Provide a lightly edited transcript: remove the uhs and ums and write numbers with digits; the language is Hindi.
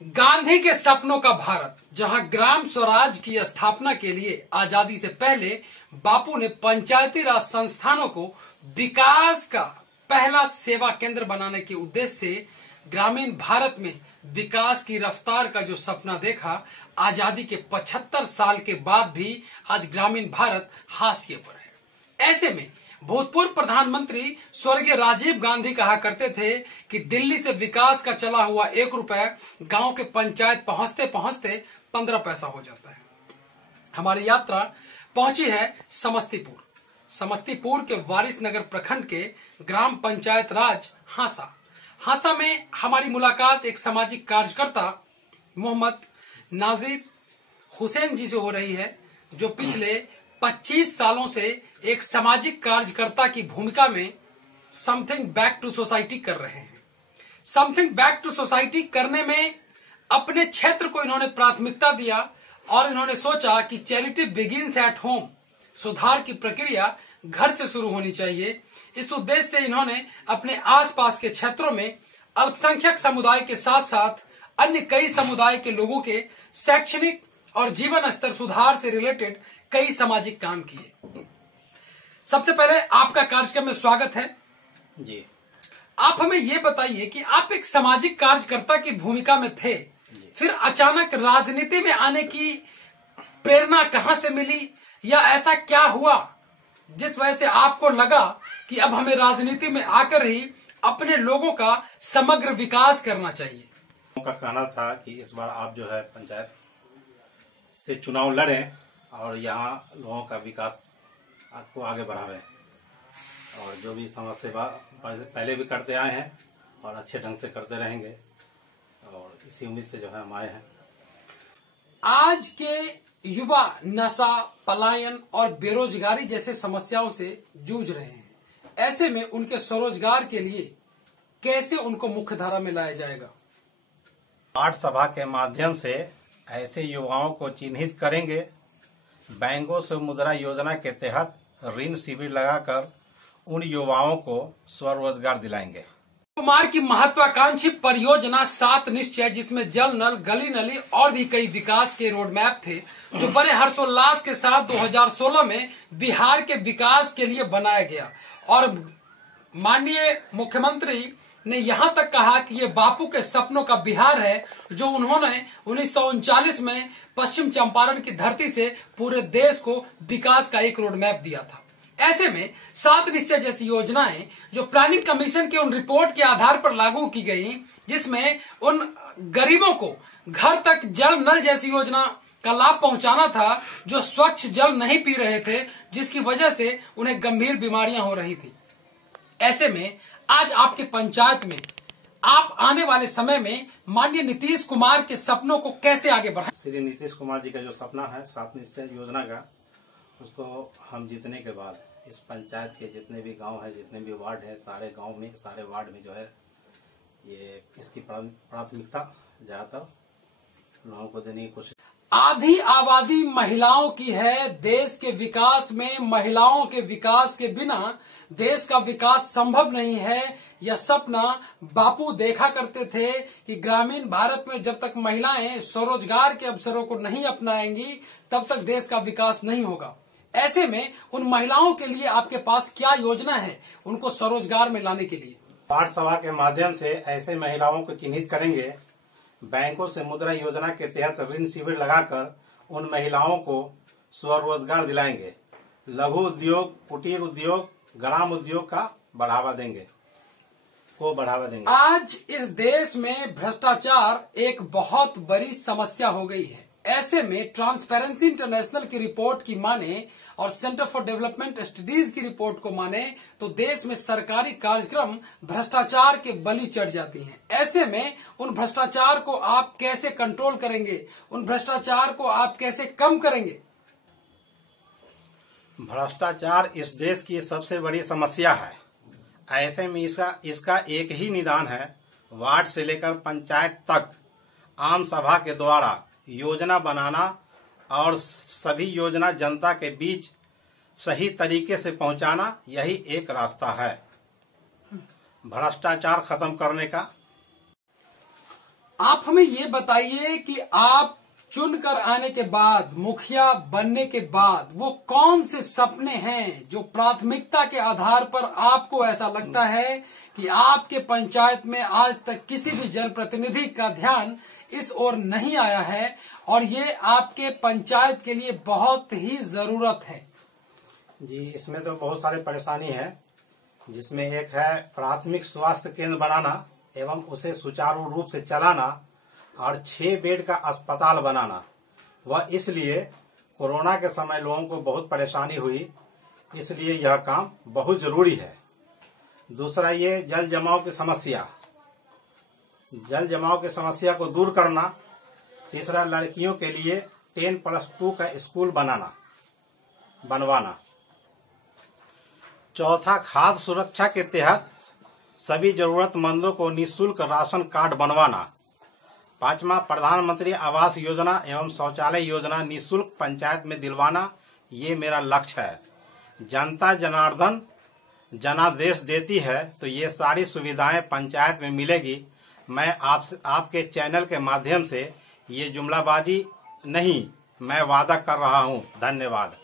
गांधी के सपनों का भारत, जहां ग्राम स्वराज की स्थापना के लिए आजादी से पहले बापू ने पंचायती राज संस्थानों को विकास का पहला सेवा केंद्र बनाने के उद्देश्य से ग्रामीण भारत में विकास की रफ्तार का जो सपना देखा, आजादी के 75 साल के बाद भी आज ग्रामीण भारत हाशिए पर है। ऐसे में भूतपूर्व प्रधानमंत्री स्वर्गीय राजीव गांधी कहा करते थे कि दिल्ली से विकास का चला हुआ 1 रुपया गांव के पंचायत पहुंचते पहुंचते 15 पैसा हो जाता है। हमारी यात्रा पहुंची है समस्तीपुर। समस्तीपुर के वारिसनगर प्रखंड के ग्राम पंचायत राज हांसा में हमारी मुलाकात एक सामाजिक कार्यकर्ता मोहम्मद नाजिर हुसैन जी से हो रही है, जो पिछले 25 सालों से एक सामाजिक कार्यकर्ता की भूमिका में समथिंग बैक टू सोसाइटी कर रहे हैं। समथिंग बैक टू सोसाइटी करने में अपने क्षेत्र को इन्होंने प्राथमिकता दिया और इन्होंने सोचा कि चैरिटी बिगिंस एट होम, सुधार की प्रक्रिया घर से शुरू होनी चाहिए। इस उद्देश्य से इन्होंने अपने आसपास के क्षेत्रों में अल्पसंख्यक समुदाय के साथ साथ अन्य कई समुदाय के लोगों के शैक्षणिक और जीवन स्तर सुधार से रिलेटेड कई सामाजिक काम किए। सबसे पहले आपका कार्यक्रम में स्वागत है जी। आप हमें ये बताइए कि आप एक सामाजिक कार्यकर्ता की भूमिका में थे, फिर अचानक राजनीति में आने की प्रेरणा कहां से मिली, या ऐसा क्या हुआ जिस वजह से आपको लगा कि अब हमें राजनीति में आकर ही अपने लोगों का समग्र विकास करना चाहिए? उनका कहना था कि इस बार आप जो है पंचायत से चुनाव लड़ें और यहाँ लोगों का विकास आपको आगे बढ़ावें, और जो भी समाज सेवा पहले भी करते आए हैं और अच्छे ढंग से करते रहेंगे, और इसी उम्मीद से जो है हम आए हैं। आज के युवा नशा, पलायन और बेरोजगारी जैसे समस्याओं से जूझ रहे हैं। ऐसे में उनके स्वरोजगार के लिए कैसे उनको मुख्य धारा में लाया जाएगा? वार्ड सभा के माध्यम से ऐसे युवाओं को चिन्हित करेंगे। बैंकों से मुद्रा योजना के तहत ऋण शिविर लगाकर उन युवाओं को स्वरोजगार दिलाएंगे। कुमार की महत्वाकांक्षी परियोजना 7 निश्चय, जिसमें जल नल, गली नली और भी कई विकास के रोड मैप थे, जो बड़े हर्षोल्लास के साथ 2016 में बिहार के विकास के लिए बनाया गया। और माननीय मुख्यमंत्री ने यहाँ तक कहा कि ये बापू के सपनों का बिहार है, जो उन्होंने 1939 में पश्चिम चंपारण की धरती से पूरे देश को विकास का एक रोड मैप दिया था। ऐसे में 7 निश्चय जैसी योजनाएं जो प्लानिंग कमीशन के उन रिपोर्ट के आधार पर लागू की गई, जिसमें उन गरीबों को घर तक जल नल जैसी योजना का लाभ पहुंचाना था, जो स्वच्छ जल नहीं पी रहे थे, जिसकी वजह से उन्हें गंभीर बीमारियां हो रही थी। ऐसे में आज आपके पंचायत में आप आने वाले समय में माननीय नीतीश कुमार के सपनों को कैसे आगे बढ़ाएं? श्री नीतीश कुमार जी का जो सपना है 7 निश्चय योजना का, उसको हम जीतने के बाद इस पंचायत के जितने भी गांव है, जितने भी वार्ड है, सारे गांव में, सारे वार्ड में जो है ये इसकी प्राथमिकता ज्यादातर लोगों को देने की कोशिश। आधी आबादी महिलाओं की है। देश के विकास में महिलाओं के विकास के बिना देश का विकास संभव नहीं है। यह सपना बापू देखा करते थे कि ग्रामीण भारत में जब तक महिलाएं स्वरोजगार के अवसरों को नहीं अपनाएंगी, तब तक देश का विकास नहीं होगा। ऐसे में उन महिलाओं के लिए आपके पास क्या योजना है, उनको स्वरोजगार में लाने के लिए? वार्ड सभा के माध्यम से ऐसे महिलाओं को चिन्हित करेंगे। बैंकों से मुद्रा योजना के तहत ऋण शिविर लगाकर उन महिलाओं को स्वरोजगार दिलाएंगे। लघु उद्योग, कुटीर उद्योग, ग्राम उद्योग का बढ़ावा देंगे। आज इस देश में भ्रष्टाचार एक बहुत बड़ी समस्या हो गई है। ऐसे में ट्रांसपेरेंसी इंटरनेशनल की रिपोर्ट की माने और सेंटर फॉर डेवलपमेंट स्टडीज की रिपोर्ट को माने तो देश में सरकारी कार्यक्रम भ्रष्टाचार के बलि चढ़ जाती हैं। ऐसे में उन भ्रष्टाचार को आप कैसे कंट्रोल करेंगे, उन भ्रष्टाचार को आप कैसे कम करेंगे? भ्रष्टाचार इस देश की सबसे बड़ी समस्या है। ऐसे में इसका एक ही निदान है, वार्ड से लेकर पंचायत तक आम सभा के द्वारा योजना बनाना और सभी योजना जनता के बीच सही तरीके से पहुंचाना। यही एक रास्ता है भ्रष्टाचार खत्म करने का। आप हमें ये बताइए कि आप चुनकर आने के बाद, मुखिया बनने के बाद, वो कौन से सपने हैं जो प्राथमिकता के आधार पर आपको ऐसा लगता है कि आपके पंचायत में आज तक किसी भी जनप्रतिनिधि का ध्यान इस ओर नहीं आया है और ये आपके पंचायत के लिए बहुत ही जरूरत है? जी, इसमें तो बहुत सारे परेशानी है, जिसमें एक है प्राथमिक स्वास्थ्य केंद्र बनाना एवं उसे सुचारू रूप से चलाना और 6 बेड का अस्पताल बनाना। वह इसलिए कोरोना के समय लोगों को बहुत परेशानी हुई, इसलिए यह काम बहुत जरूरी है। दूसरा ये जल जमाव की समस्या को दूर करना। तीसरा लड़कियों के लिए 10+2 का स्कूल बनवाना। चौथा खाद्य सुरक्षा के तहत सभी जरूरतमंदों को निःशुल्क राशन कार्ड बनवाना। पांचवा प्रधानमंत्री आवास योजना एवं शौचालय योजना निःशुल्क पंचायत में दिलवाना, ये मेरा लक्ष्य है। जनता जनार्दन जनादेश देती है तो ये सारी सुविधाएं पंचायत में मिलेगी। मैं आपके चैनल के माध्यम से ये जुमलाबाजी नहीं, मैं वादा कर रहा हूं। धन्यवाद।